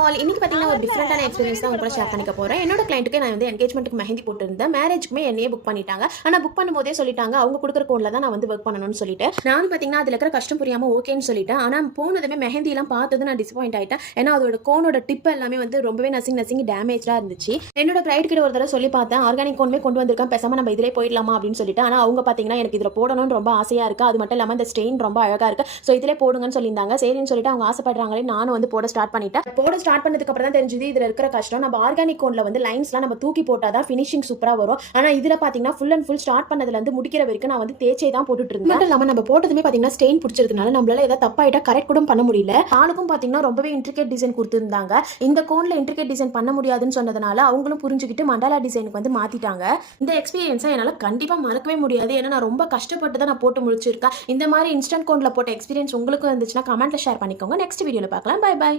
All இன்னைக்கு பார்த்தீங்கன்னா ஒரு டிஃப்ரெண்டான எக்ஸ்பீரியன்ஸ் தான் உங்க ஷேர் பண்ணிக்க போகிறேன். என்னோட கிளைண்ட்டுக்கு நான் வந்து என்கேஜ்மெண்ட்டுக்கு மெஹந்தி போட்டுருந்தேன். மேரேஜ்க்குமே என்னையே புக் பண்ணிட்டாங்க. ஆனால் புக் பண்ணும்போதே சொல்லிட்டாங்க அவங்க கொடுக்குற கோனில் தான் நான் வந்து ஒர்க் பண்ணணும்னு சொல்லிட்டு நானும் பார்த்தீங்கன்னா அதில் இருக்கிற கஷ்டம் புரியாமல் ஓகேன்னு சொல்லிட்டேன். ஆனால் போனதுமே மெஹந்திலாம் பார்த்தது நான் டிசப்பாயிண்ட் ஆகிட்டேன். ஏன்னா அதோட கோனோட டிப் எல்லாமே வந்து ரொம்பவே நசிங்கி டேமேஜாக இருந்துச்சு. என்னோட பிரைட் கிட்ட ஒரு தடவை சொல்லி பார்த்தேன், ஆர்கானிக் கோனுமே கொண்டு வந்திருக்கேன், பேசாமல் நம்ம இதிலே போயிடலாமா அப்படின்னு சொல்லிட்டு. ஆனால் அவங்க பார்த்தீங்கன்னா எனக்கு இதில் போடணும்னு ரொம்ப ஆசையாக இருக்குது, அது மட்டும் இல்லாமல் இந்த ஸ்டெயின் ரொம்ப அழகாக இருக்குது, ஸோ இதிலே போடுங்கன்னு சொல்லியிருந்தாங்க. சரின்னு சொல்லிட்டு அவங்க ஆசைப்படுறாங்களே நானும் வந்து போட ஸ்டார்ட் பண்ணிட்டேன். போட ஸ்டார்ட் பண்ணதுக்கு அப்புறம் தான் தெரிஞ்சது இதுல இருக்கிற கஷ்டம். நம்ம ஆர்கானிக் கோன்ல வந்து லைன்ஸ்லாம் நம்ம தூக்கி போட்டாதான் ஃபினிஷிங் சூப்பரா வரும். ஆனா இதுல பாத்தீங்கன்னா ஃபுல் அண்ட் ஃபுல் ஸ்டார்ட் பண்ணதுல இருந்து முடிக்கிற வரைக்கும் நான் வந்து தேய்ச்சே தான் போட்டுட்டு இருந்தேன். மட்டும் இல்லாம நம்ம போட்டதுமே பாத்தீங்கன்னா ஸ்டெயின் பிடிச்சதுனால நம்மளால ஏதாவது தப்பாயிட்டா கரெக்ட் கூட பண்ண முடியல. ஆளுக்கும் பாத்தீங்கன்னா ரொம்பவே இன்ட்ரிகேட் டிசைன் கொடுத்திருந்தாங்க. இந்த கோன்ல இன்ட்ரிகேட் டிசைன் பண்ண முடியாதுன்னு சொன்னதுனால அவங்களும் புரிஞ்சுக்கிட்டு மண்டாலா டிசைனுக்கு வந்து மாத்திட்டாங்க. இந்த எக்ஸ்பீரியன்ஸை என்னால கண்டிப்பா மறக்கவே முடியாது. ஏன்னா நான் ரொம்ப கஷ்டப்பட்டு தான் நான் போட்டு முடிச்சிருக்கேன். இந்த மாதிரி இன்ஸ்டன்ட் கோன்ல போட்ட எக்ஸ்பீரியன்ஸ் உங்களுக்கு இருந்துச்சுன்னா கமெண்ட்ல ஷேர் பண்ணிக்கோங்க. நெக்ஸ்ட் வீடியோல பார்க்கலாம். Bye by.